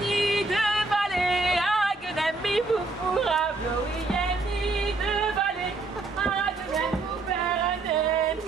ni de balai, agnem mi foufou rabio, yem ni de balai, agnem vous peranen.